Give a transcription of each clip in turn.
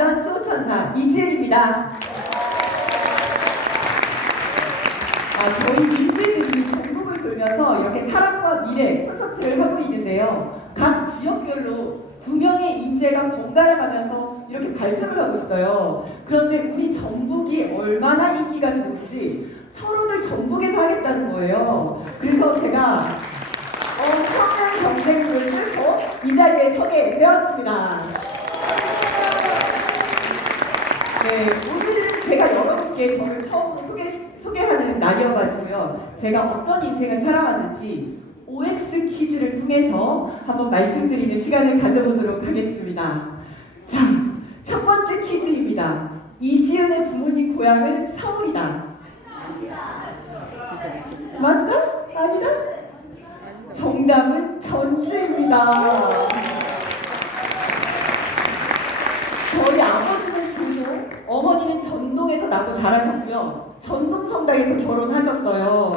알던 수호천사 이지은입니다. 저희 인재들이 전국을 돌면서 이렇게 사랑과 미래 콘서트를 하고 있는데요. 각 지역별로 2명의 인재가 번갈아 가면서 이렇게 발표를 하고 있어요. 그런데 우리 전북이 얼마나 인기가 좋은지 서로들 전북에서 하겠다는 거예요. 그래서 제가 엄청난 경쟁률을 뚫고 이 자리에 서게 되었습니다. 네, 오늘은 제가 여러분께 저를 처음으로 소개하는 날이어가지고요. 제가 어떤 인생을 살아왔는지 OX 퀴즈를 통해서 한번 말씀드리는 시간을 가져보도록 하겠습니다. 자, 첫 번째 퀴즈입니다. 이지은의 부모님 고향은 서울이다. 맞다? 아니다? 정답은 전주입니다. 저희 아버지는 교동, 어머니는 전동에서 나고 자라셨고요. 전동성당에서 결혼하셨어요.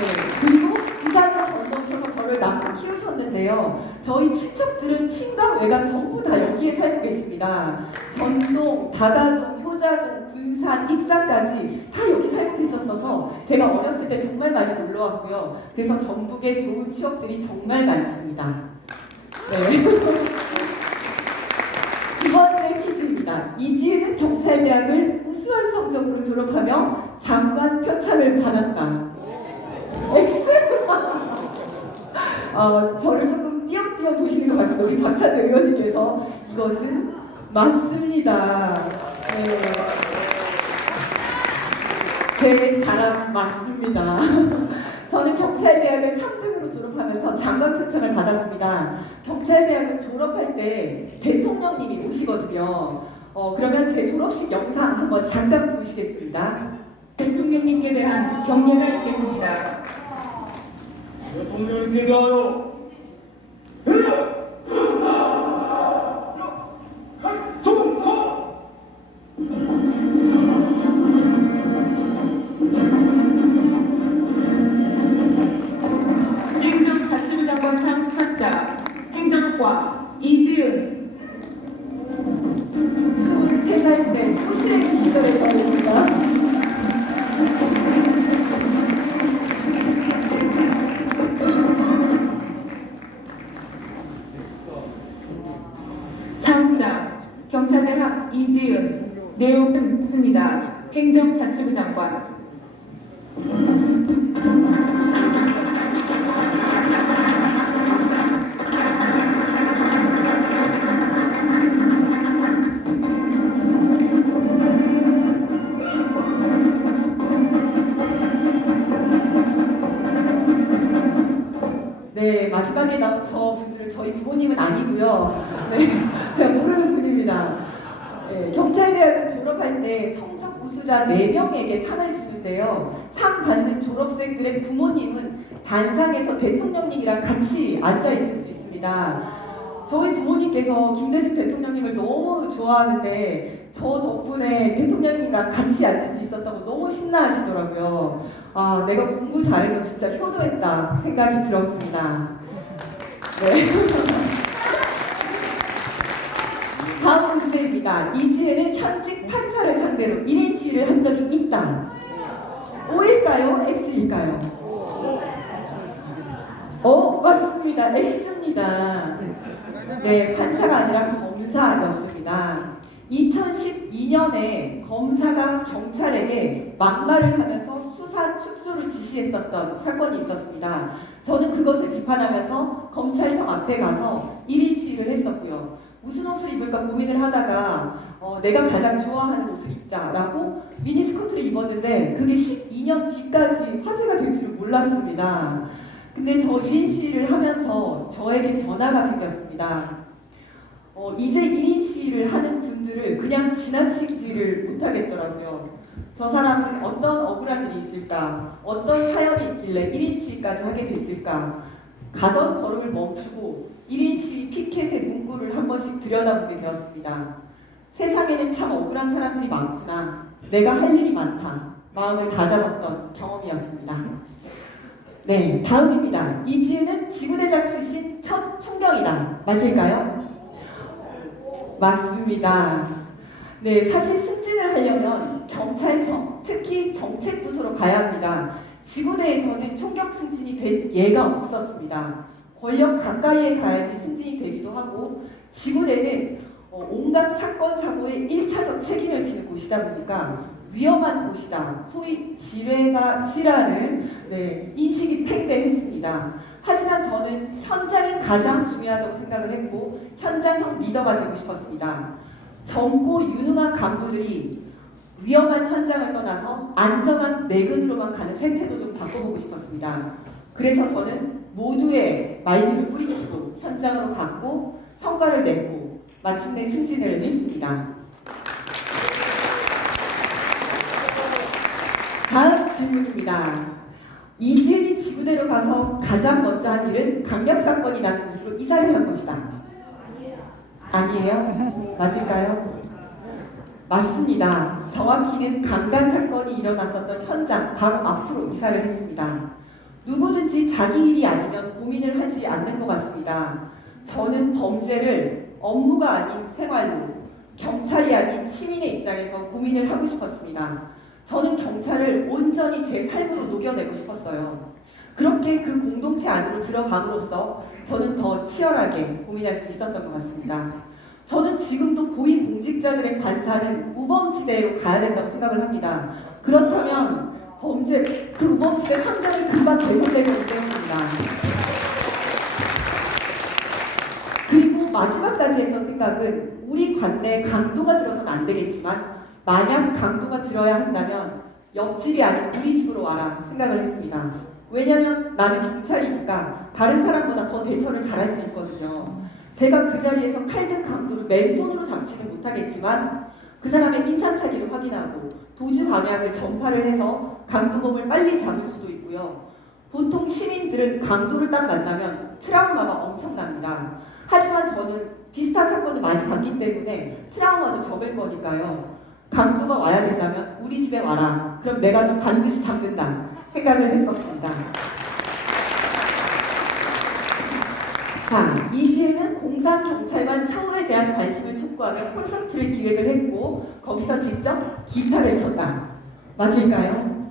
네, 그리고 부산으로 건너오셔서 저를 낳고 키우셨는데요. 저희 친척들은 친가 외가 전부 다 여기에 살고 계십니다. 전동, 다가동, 효자동, 군산, 익산까지 다 여기 살고 계셨어서 제가 어렸을 때 정말 많이 놀러 왔고요. 그래서 전북에 좋은 추억들이 정말 많습니다. 네. 두 번째 퀴즈입니다. 이지은은 경찰대학을 우수한 성적으로 졸업하며 장관 표창을 받았다. X? 저를 조금 띄엄띄엄 보시는 것 같습니다. 우리 박찬 의원님께서 이것은 맞습니다. 네. 제 자랑 맞습니다. 저는 경찰대학을 3등으로 졸업하면서 장관 표창을 받았습니다. 경찰대학은 졸업할 때 대통령님이 오시거든요. 그러면 제 졸업식 영상 한번 잠깐 보시겠습니다. 대통령님께 대한 경례가 있겠습니다. 대통령님께 대하여 행정자치부 장관 당사자 행정과 이지은 23살 때 호시래기 시절의 저입니다. 사업자 경찰대학 이지은 내용은 있습니다. 행정자치부 장관 네, 마지막에 나온 저 분들 저희 부모님은 아니고요. 네, 제가 모르는 분입니다. 네, 경찰대학은 졸업할 때 성적 우수자 4명에게 상을 주는데요. 상 받는 졸업생들의 부모님은 단상에서 대통령님이랑 같이 앉아 있을 수 있습니다. 저희 부모님께서 김대중 대통령님을 너무 좋아하는데 저 덕분에 대통령님이랑 같이 앉을 수 있었다고 너무 신나하시더라고요. 내가 공부 잘해서 진짜 효도했다 생각이 들었습니다. 네. 다음 문제입니다. 이지혜는 현직 판사를 상대로 1인 시위를 한 적이 있다. O일까요? X일까요? 맞습니다. X입니다. 네, 판사가 아니라 검사였습니다. 2012년에 검사가 경찰에게 막말을 하면서 수사 축소를 지시했었던 사건이 있었습니다. 저는 그것을 비판하면서 검찰청 앞에 가서 1인 시위를 했었고요. 무슨 옷을 입을까 고민을 하다가 내가 가장 좋아하는 옷을 입자라고 미니스커트를 입었는데 그게 12년 뒤까지 화제가 될 줄은 몰랐습니다. 근데 저 1인 시위를 하면서 저에게 변화가 생겼습니다. 이제 1인 시위를 하는 분들을 그냥 지나치지를 못하겠더라고요. 저 사람은 어떤 억울한 일이 있을까? 어떤 사연이 있길래 1인 시위까지 하게 됐을까? 가던 걸음을 멈추고 1인 시위 피켓의 문구를 한 번씩 들여다보게 되었습니다. 세상에는 참 억울한 사람들이 많구나. 내가 할 일이 많다. 마음을 다잡았던 경험이었습니다. 네, 다음입니다. 이지은은 지구대장 출신 첫 총경이다. 맞을까요? 맞습니다. 네, 사실 승진을 하려면 경찰청, 특히 정책부서로 가야 합니다. 지구 내에서는 총격 승진이 된 예가 없었습니다. 권력 가까이에 가야지 승진이 되기도 하고, 지구 내는 온갖 사건, 사고의 1차적 책임을 지는 곳이다 보니까 위험한 곳이다. 소위 지뢰가 싫어하는 인식이 팽배했습니다. 하지만 저는 현장이 가장 중요하다고 생각을 했고 현장형 리더가 되고 싶었습니다. 젊고 유능한 간부들이 위험한 현장을 떠나서 안전한 내근으로만 가는 생태도 좀 바꿔보고 싶었습니다. 그래서 저는 모두의 만류를 뿌리치고 현장으로 갔고 성과를 냈고 마침내 승진을 했습니다. 다음 질문입니다. 이지은이 지구대로 가서 가장 먼저 한 일은 강력사건이 난 곳으로 이사를 한 것이다. 아니에요? 맞을까요? 맞습니다. 정확히는 강간사건이 일어났었던 현장 바로 앞으로 이사를 했습니다. 누구든지 자기 일이 아니면 고민을 하지 않는 것 같습니다. 저는 범죄를 업무가 아닌 생활로, 경찰이 아닌 시민의 입장에서 고민을 하고 싶었습니다. 저는 경찰을 온전히 제 삶으로 녹여내고 싶었어요. 그렇게 그 공동체 안으로 들어감으로써 저는 더 치열하게 고민할 수 있었던 것 같습니다. 저는 지금도 고위공직자들의 관사는 우범지대로 가야 된다고 생각을 합니다. 그렇다면 범죄, 그 우범지대 환경이 금방 개선될 거기 때문입니다. 그리고 마지막까지 했던 생각은 우리 관내에 강도가 들어서는 안 되겠지만 만약 강도가 들어야 한다면 옆집이 아닌 우리 집으로 와라 생각을 했습니다. 왜냐면 나는 경찰이니까 다른 사람보다 더 대처를 잘할 수 있거든요. 제가 그 자리에서 칼든 강도를 맨손으로 잡지는 못하겠지만 그 사람의 인상착의를 확인하고 도주 방향을 전파를 해서 강도범을 빨리 잡을 수도 있고요. 보통 시민들은 강도를 딱 만나면 트라우마가 엄청납니다. 하지만 저는 비슷한 사건을 많이 봤기 때문에 트라우마도 적을 거니까요. 강도가 와야 된다면 우리 집에 와라. 그럼 내가 너 반드시 잡는다 생각을 했었습니다. 자, 이지은은 공상경찰관 처우에 대한 관심을 촉구하며 콘서트를 기획을 했고 거기서 직접 기타를 쳤다. 맞을까요?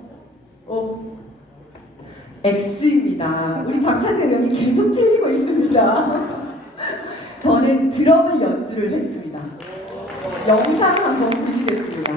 X입니다. 우리 박찬대 의원이 계속 틀리고 있습니다. 저는 드럼을 연주를 했습니다. 영상 한번 보시겠습니다.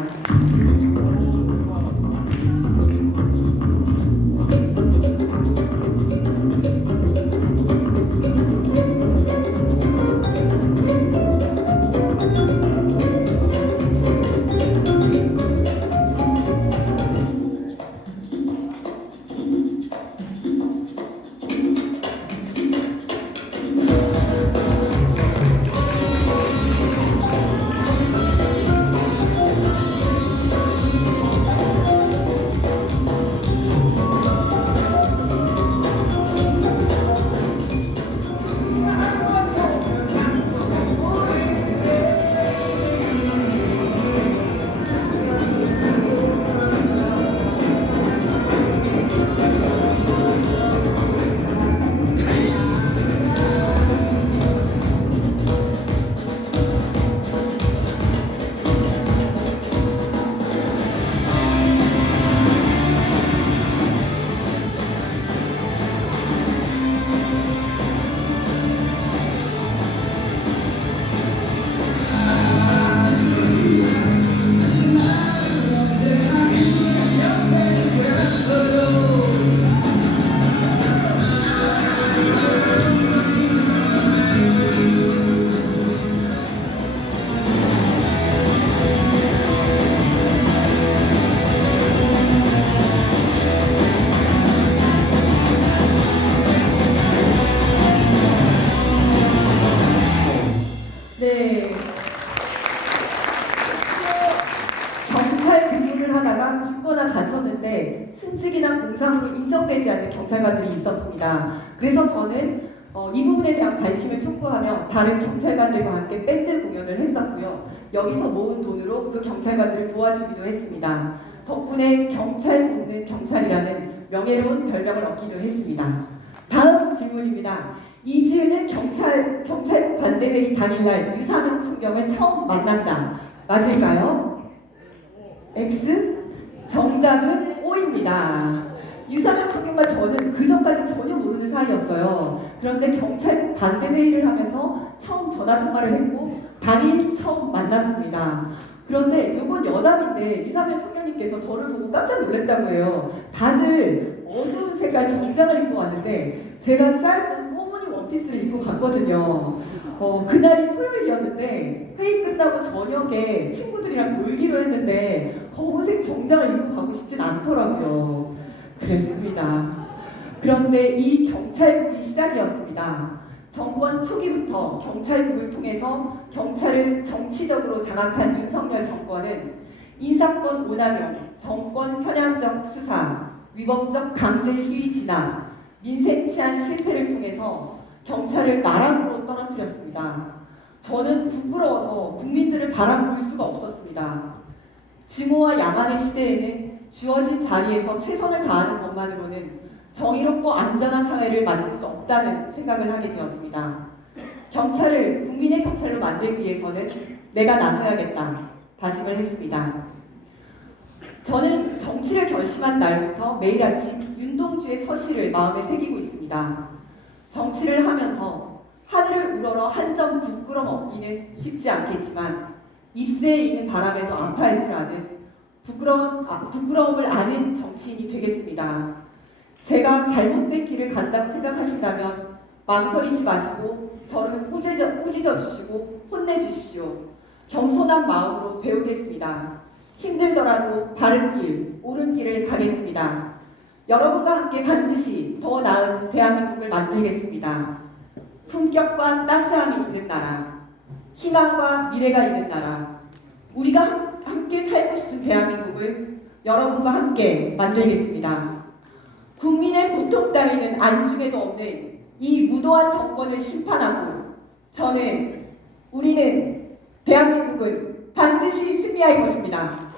네. 경찰 근무를 하다가 죽거나 다쳤는데 순직이나 공상으로 인정되지 않는 경찰관들이 있었습니다. 그래서 저는 이 부분에 대한 관심을 촉구하며 다른 경찰관들과 함께 밴드 공연을 했었고요. 여기서 모은 돈으로 그 경찰관들을 도와주기도 했습니다. 덕분에 경찰 돕는 경찰이라는 명예로운 별명을 얻기도 했습니다. 다음 질문입니다. 이지은은 경찰국 반대회의 당일날 유사명 총경을 처음 만난다. 맞을까요? X? 정답은 O입니다. 유상현 총경과 저는 그 전까지 전혀 모르는 사이였어요. 그런데 경찰국 반대 회의를 하면서 처음 전화 통화를 했고 당일 처음 만났습니다. 그런데 이건 여담인데 유상현 총경님께서 저를 보고 깜짝 놀랐다고 해요. 다들 어두운 색깔 정장을 입고 왔는데 제가 짧은 호무늬 원피스를 입고 갔거든요. 그날이 토요일이었는데 회의 끝나고 저녁에 친구들이랑 놀기로 했는데 검은색 정장을 입고 가고 싶진 않더라고요. 그랬습니다. 그런데 이 경찰국이 시작이었습니다. 정권 초기부터 경찰국을 통해서 경찰을 정치적으로 장악한 윤석열 정권은 인사권 오남용, 정권 편향적 수사, 위법적 강제 시위 진압, 민생 치안 실패를 통해서 경찰을 나락으로 떨어뜨렸습니다. 저는 부끄러워서 국민들을 바라볼 수가 없었습니다. 증오와 야만의 시대에는 주어진 자리에서 최선을 다하는 것만으로는 정의롭고 안전한 사회를 만들 수 없다는 생각을 하게 되었습니다. 경찰을 국민의 경찰로 만들기 위해서는 내가 나서야겠다 다짐을 했습니다. 저는 정치를 결심한 날부터 매일 아침 윤동주의 서시를 마음에 새기고 있습니다. 정치를 하면서 하늘을 우러러 한 점 부끄럼 없기는 쉽지 않겠지만 입새에 있는 바람에도 아파할 줄 아는 부끄러움을 아는 정치인이 되겠습니다. 제가 잘못된 길을 간다고 생각하신다면 망설이지 마시고 저를 꾸짖어 주시고 혼내주십시오. 겸손한 마음으로 배우겠습니다. 힘들더라도 바른 길, 옳은 길을 가겠습니다. 여러분과 함께 반드시 더 나은 대한민국을 만들겠습니다. 품격과 따스함이 있는 나라, 희망과 미래가 있는 나라, 우리가 함께 살고 싶은 대한민국을 여러분과 함께 만들겠습니다. 국민의 고통 따위는 안중에도 없는 이 무도한 정권을 심판하고 우리는 대한민국은 반드시 승리할 것입니다.